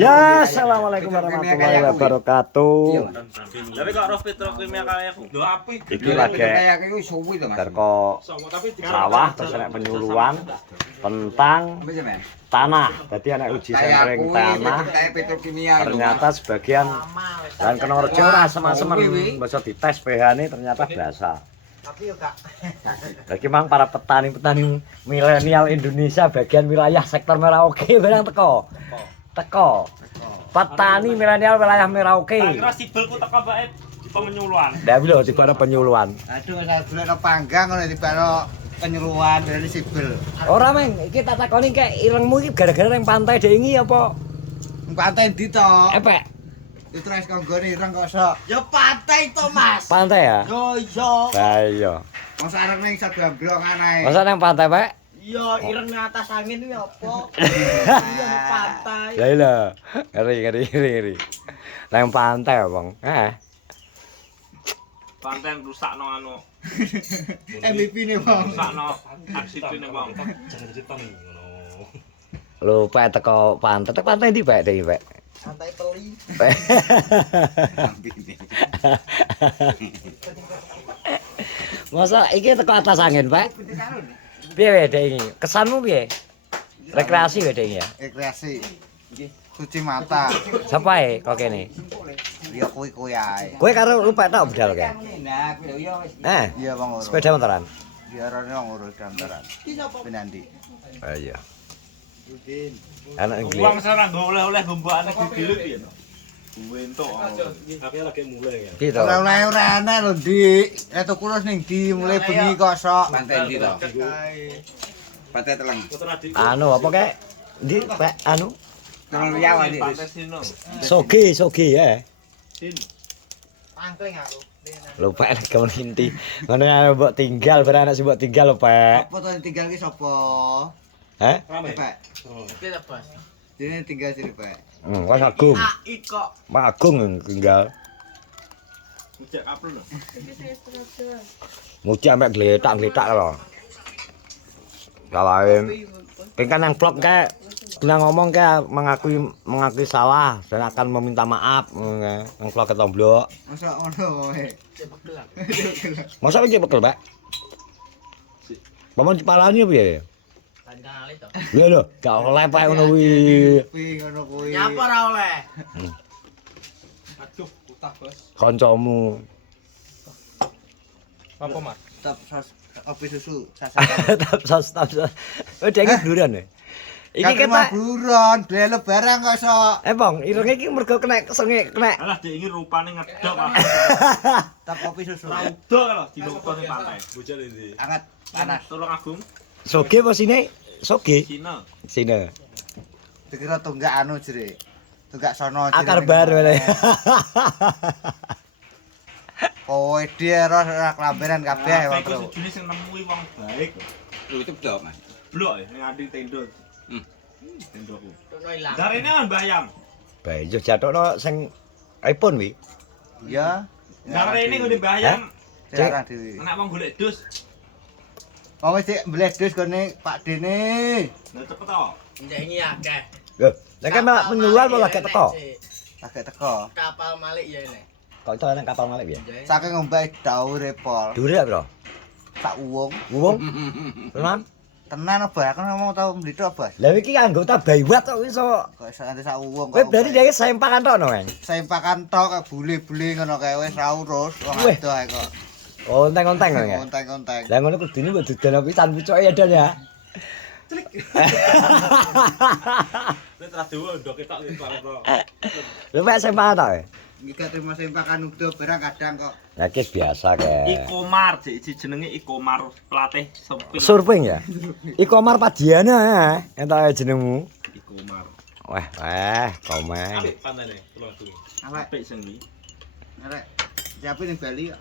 Ya, assalamualaikum warahmatullahi wabarakatuh. Tapi kok roh petrokimia kaya aku. Lho apik. Iki lagi terko sawah terus enek penyuluhan tentang tanah. Jadi anak uji sampling tanah. Ternyata sebagian dan kena rejo ora semen-semen bisa dites pH-ne ternyata berasa. Tapi yo Kak. Jadi memang para petani-petani milenial Indonesia bagian wilayah sektor Merauke barang teko. Petani milenial wilayah Merauke. Kira sibelku teko bae penyuluhan. Ndak lho dibana penyuluhan. Aduh saya golekno panggang ngono dibano penyuluhan dari sibel. Ora meng, iki tak takoni kek irengmu iki gara-gara ning pantai dengi apa? Pantai ndi to? Epek. Itu res konggone ireng kok sok. Ya pantai to, Mas. Pantai ya? Yo iya. Lah iya. Masa arep ning Sagambrong anae. Masa nang pantai, Pak? Iya, ireng atas angin ini apa? Iya, di pantai. Ya iya. Ngeri. Nang pantai, Bang. Pantai yang rusakno anu. MVP ne, Bang. Rusakno aksine wong. Lho, Pak teko pantai ndi, Pak? Dek, Pak. Pantai Peli. Masa iki teko atas angin, Pak? Piye wae Dek iki? Kesanmu piye? Rekreasi wae Dek ya. Rekreasi. Cuci mata. Sapa e kok kene? Ya kuwi ae. Kowe karo lupa tok budal kae. Nah, kuwi yo wis. Iya, Bang. sepeda motoran. Diarani wong ngurus kantoran. Pinandi. Ah iya. Anak Inggris. Wong ora nggo oleh-oleh gombokane gede piye to? Kuwi entuk. Tapi lagi mulai ya. Gitu. Ora ana lho, Dik. Tuku terus ning ndi mulai bengi kok sok. Pantai ndi to? Pantai Teleng. Anu apa kek? Ndi Pak anu? Teleng Riau iki. Pantai Sino. Soge ya. Sin. Pangkling aku. Lupa nek kamu inti. Ngono ya mbok tinggal beranak sih mbok tinggal lho, Pak. Apa to tinggal ki sapa? Hah? Pak. Kita Bos. Dene tinggal sini, Pak. Wes Agung. AI kok. Pak Agung yang tinggal. Ujak kapel lho. Muji ambek gletak lho. Salahin. Kan yang vlog kayak kena ngomong kayak mengakui salah dan akan meminta maaf. Yang vlog ketomblok. Masa ngono wae. Masa iki bekel, Pak? Paman dipalani piye? Kali to. Lho lho, gak oleh Pak ngono kuwi. Ngono kuwi. Nyapa ora oleh? Aduh, utah, Bos. Kancamu. Apa, Mas? Tetap kopi susu Tap sos. Oh, dek iki duran ya. Iki kita buron, beli barang kok sok. Bang, irenge iki mergo kena senge kena. Alah dek iki rupane ngedok Mas. Tetap kopi susu. Udah lho dilungkon ning pantai. Bocah ndi? Anget panas. Tulung Agung. Soge apa sine? Soge. Cina. Sine. Dikira tunggak anu jere. Tunggak sono jere. Akar bar wae. Kowe dhewe ora kelamberan kabeh wong Iku jenis sing nemui wong baik. Lho itu blok, Mas. Blok ya ning andi tendo. Tendoku. Tono ilang. Jarene kan bayam. Bae yo jatokno sing iPhone wi. Iya. Jarene ngene bayam. Jarang dhewe. Anak wong golek dus. Wong wis mbledos gone Pak Dene. Lah cepet to. Njek iki akeh. Lho, lek malah penyuluhan malah gak teko. Agak teko. Kapal Malik ya ini. Kok itu nang kapal malih ya? Saking ombak daure pol. Dure piro? Tak uwung. Wong. Tenan. Tenan apa? Aku ngomong tau mlithuk apa? Lah iki anggota Baywat kok iso. Kok iso nganti sak uwung. Kowe berarti dhek sempakan tok no, Mas? Sempakan tok bule-bule ngono kae wis ra urus. Wong Weh. ado ae kok. Onteng-onteng kok ya. Konteng-konteng. Lah ngono kudune mbok dudan pisan pucuke ya Dan ya. Nek ra dewe ndok ketok iki karo. Lho Pak sempakan tok. Iki gak terima sempakan udah barang kadang kok. Ya kis biasa kae. Ikomar siji jenenge Ikomar pelatih surfing. Surfing ya? Ikomar Padiana ya, entak jenengmu. Ikomar. Weh, komeng. Apik pantene, tulung Agung. Apik sing iki. Arek siapa ning Bali kok.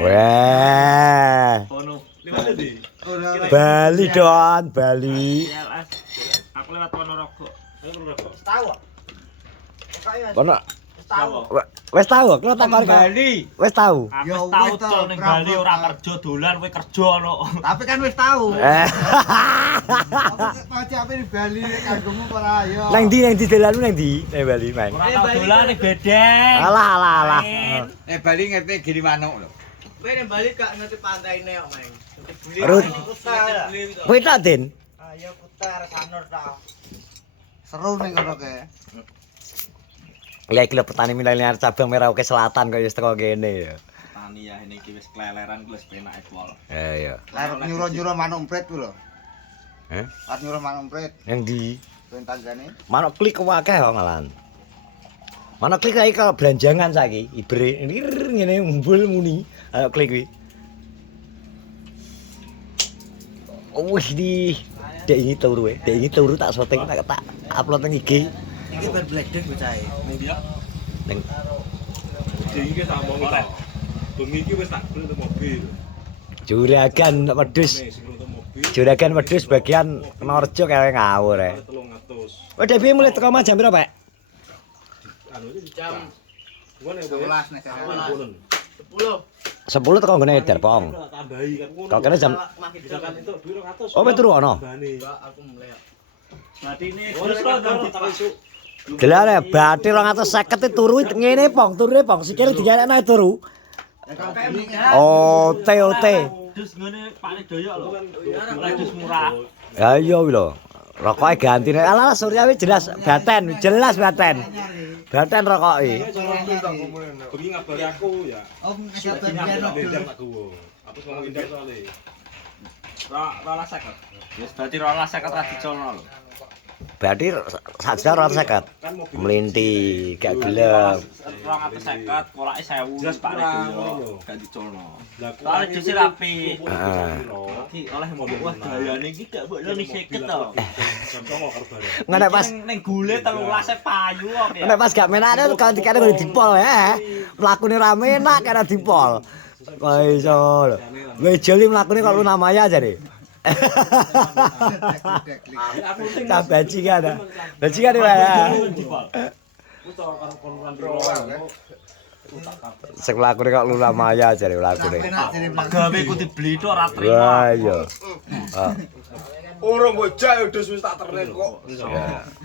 Weh. Ono. Liwat ndi? Bali Don, Bali. CLS. Aku lewat Ponorogo. Ponorogo. Tahu kok. Kono Wis tahu, kok takon Bali. wis tahu. Aku Ya, wis tau wis tau, cok ning Bali ora pernah. kerja dolan kowe kerja ono. Tapi kan wis tahu. Nang Paci ape di Bali kanggomu ora yo. ndi dalanmu nang ndi? Nang Bali, Mang. Ora tau dolan ning bedeng. Alah. Bali ngerti gini manuk lho. Kowe ning Bali gak ngerti pantaine kok, Mang. Rut. Kowe tak, Din? Ayo putar sanur ta. Seru ning kono ke. Ya iki lho petani milenial cabang Merauke Selatan kok wis teko kene ya. Tani ya ini iki wis keleleran wis penake pol. Ya. Arep nyuro-nyuro manuk empret ku lho. Heh? Arep nyuro manuk empret Nang ndi? ben tanggane. Manuk klik akeh kok malahan. Manuk klik saiki kalau belanjangan saiki, ibre ngene ngumpul muni. Ayo klik kuwi. Wih di dek ini turu tak syuting tak upload nang IG. Iki ben bledek bocahe. Ning dia Ning iki tak omong ta. Bengi iki wis tak beli mobil. Juragan wedhus. Nih sing nonton mobil. Juragan wedhus bagian Norjo kaya ngawur ae. 300. Oh, Devi mulai teko omah jam piro, Pak? Anu iki Jam Gua nek 11 nek salah. 10. 10 teko nggone Derpong. tambahi kan ngono. Kok kene jam Makin Misalkan itu 200. Oh, turu ono. Mbak, aku mulai. Berarti ini terus lo kita besok. Delane bathi 250 e turu ngene, Pong. Turune, Pong. Sikile diganekno turu. Oh, TOT. Dus ngene Pak Doyok lho. Dus murah. Ya iya kuwi lho. Rokoke gantine. Alah Surya wis jelas baten. Baten rokoke. Bengi ngabari aku ya. Oh, nek Beda tak gowo. Aku ngomong indah soalnya. Ra 50. Wis berarti 250 ra dicolno lho. Berarti saja 250. Melinti, gak gelem. 250 kolake 1000 Pak Doyok. Gak dicolno. Soale juse rapi. Heeh. Iki oleh mobil wah gayane iki gak mbokno ni 50 to. Nek pas ning gule 13 payu kok ya. nek pas gak menake kok dikene ngene dipol ya. Mlakune rame enak kena dipol. Kok iso lho. Wis jeli mlakune kok Luna Maya aja deh. Tak bajingan. Bajingan ya. Sing mlakune kok Luna Maya aja deh mlakune. Gawe ku dibeli tok ora trimo. Wah iya. Urung bocah udus wis tak terlen kok.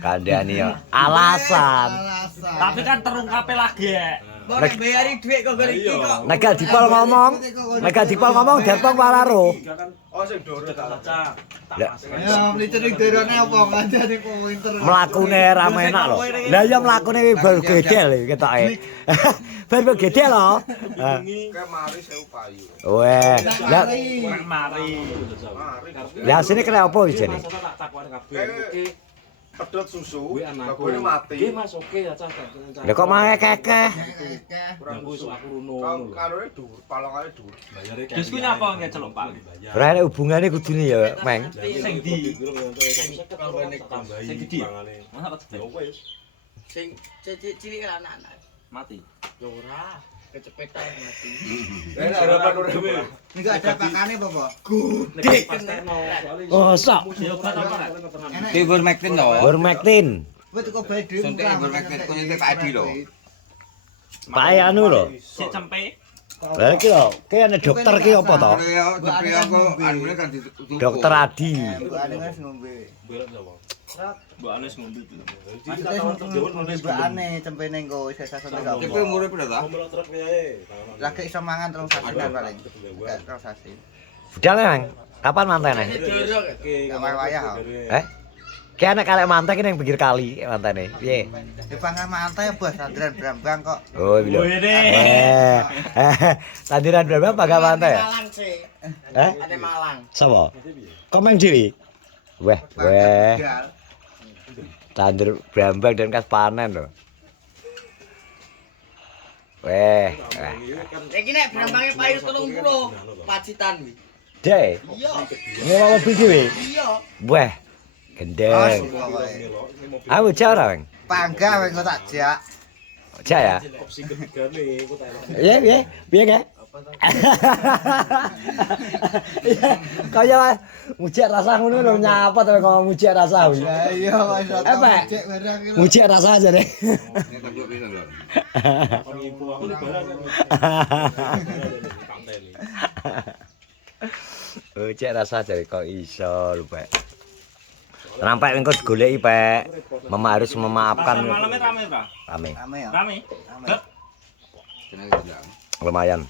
Kandhani ya. Alasan. Tapi kan terungkape lagi. Kok nek bayari dhuwit kok ngene iki kok. Nek gak dipol ngomong Derpong malah roh. Oh sing doro tak Cak. Ya mlitir ning derone apa ngandane kok winter. Mlakune rame enak lho. Lah ya mlakune bar gedel ketoke. Bar gedel lho. Kayak mari 1000 payu. Weh, lah Mari. lah sini kena apa iki jane? Tak takoki kabeh. Kayak pedot susu, Kuwi anakku. bagone mati. Nggih Mas, oke ya Cak. Lah kok malah kekeh. Kurang Aku susu. aku runo. Kalore dhuwur, palongane dhuwur. Dus kuwi nyapa nggih celuk Pak? Ora ana hubungane kudune ya, Meng. Sing di sing gede. Masa kok gede? Sing cilik anak-anak. Mati. Ya ora, kecepetan mati. Harapan ora. Nek ada pakane apa, Pak? Dik kena. Oh, sok. Ya obat apa enggak? Enak. Ivermectin lho. Hormektin. Wis kok bae dhewe. Suntik ivermectin kunyite Pak Adi lho. Pae anu lho. Sik cempe. Lah iki lho, ki ana dokter ki apa to? Ya, tapi aku anune kan ditutup. Dokter Adi. Mbokane wis ngombe. Mbok Anes ngombe iki. Ngombe mbokane cempene engko wis sesuk nek Tapi umure pira ta? lagi iso mangan terus sasinan paling. Terus sasi. Budal Mang. Kapan mantene? Awal wayah. Eh? Ki ana kalek mantek ning pinggir kali mantene. Piye? Di pangan mantai bos sandaran Brambang kok. Oh, iya. Tandiran berapa pakai mantek? Malang sih. Ada Malang. Sapa? Kok Mang dhewe? Weh. Tandur Brambang dan kas panen lho. Weh. Iki nek Brambange payu 30 pacitan kuwi. Dek. Iya. Nyewa mobil dhewe. Iya. Weh. Gendeng. Aku ora, Mang. Panggah wis kok tak jak. Jak ya? Opsi ketiga nih, aku tak Piye? Piye, Kak? Kaya mujek rasa ngono lho nyapa to kok mujek rasa. Ya iya wis Apa? cek barang iki lho. Mujek rasa aja deh. Ini tembok bisa lho. Pengipu aku di balas. Mujek rasa aja kok iso lho, Pak. Sampai engko digoleki, Pak. Mama harus memaafkan. Malamnya rame, Pak. Rame. Rame ya. Rame. Rame. Tenang aja. Lumayan.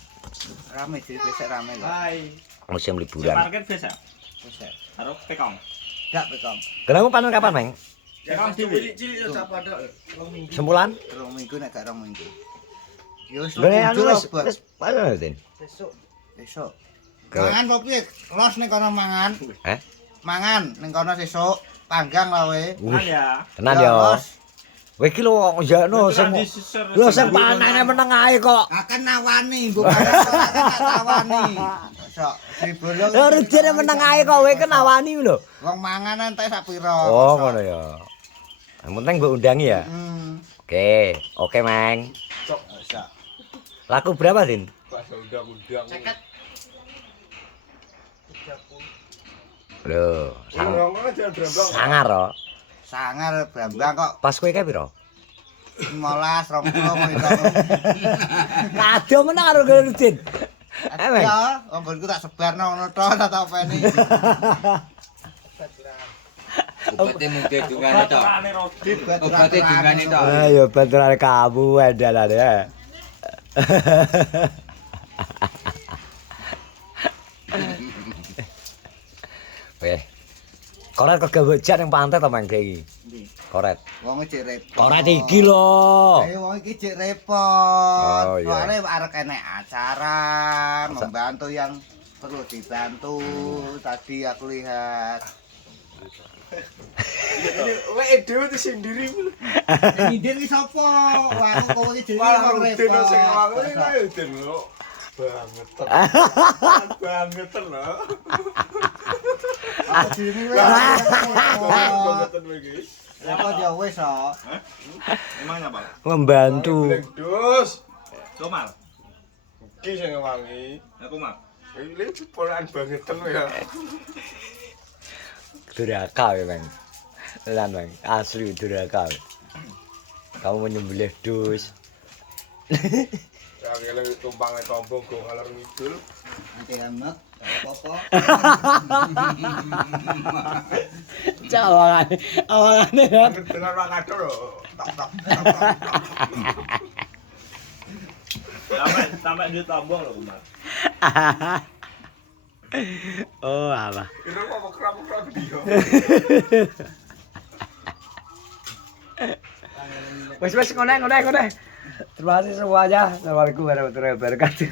Rame sih besok rame kok. Musim liburan. Parkir biasa. Besok. Taruh pekong. Gak bekam. Kenapa panen kapan, Meng? Pekong dhewe. Sembulan? 2 minggu nek gak 2 minggu. Yo wis Lho nek anu wis obat. wis panen Din. Besok. Ke- Mangan kok piye? Los ning kono mangan. Eh? Mangan ning kono sesuk. Panggang lah we. Kan ya. Tenan ya. Los. Kowe iki lho njakno sing lho sing panene meneng ae kok. Akan nawani, bukan nawani. Sok dibolong. Lho rejene meneng ae kok kowe kenawani lho. Wong mangan entek sak pira. Oh, ngono ya. Yang penting mbok undangi ya. Oke, oke, Meng. Sok. Laku berapa, Din? Pas undang-undang. Lho, Ngomong aja drambang. sangar kok. Sangar Brambang kok Pas kowe kae piro? 15 20 menit. Kado menang karo Din. Meng. Ya, nggonku tak sebarno ngono to tak openi. Obatnya mungkin dungane tok. Rane Rodin. Obatnya dungane tok. Ayo beneran kamu andalan ya. Weh. Koret kegabojak ning pantai to Mang iki. Ndi? Koret. Wong cek repot. Koret iki lho. Ayo wong iki cek repot. Oh, iya. Soale arek enek acara, membantu yang perlu dibantu. Tadi aku lihat. Wek dhewe di sendiri. Nyindir ki sapa? Wah, aku kowe iki dhewe Malah wong rutin repot. sing ngomong iki kaya rutin lho. Banget. Banget lho. Aku dhewe wis. Banget lagi. Repot ya wis kok. Emangnya apa? Membantu. Dus. Komal. Iki sing ngewangi. Ya komal. Iki polaan banget ya. Durhaka ya, Bang. Lan, Bang. Asli durhaka. Kamu menyembelih dus. Ya ngeleng tumpang nek tombong go ngalor ngidul. Nanti emek, apa-apa. Cawangane. Awangane ya. Dengar Pak Kado lho. Tak tak. Sampai di tombong loh, Komal. Oh, alah. Itu kok kerap-kerap dia. Wes ngone. Terima kasih semuanya. Assalamualaikum warahmatullahi wabarakatuh.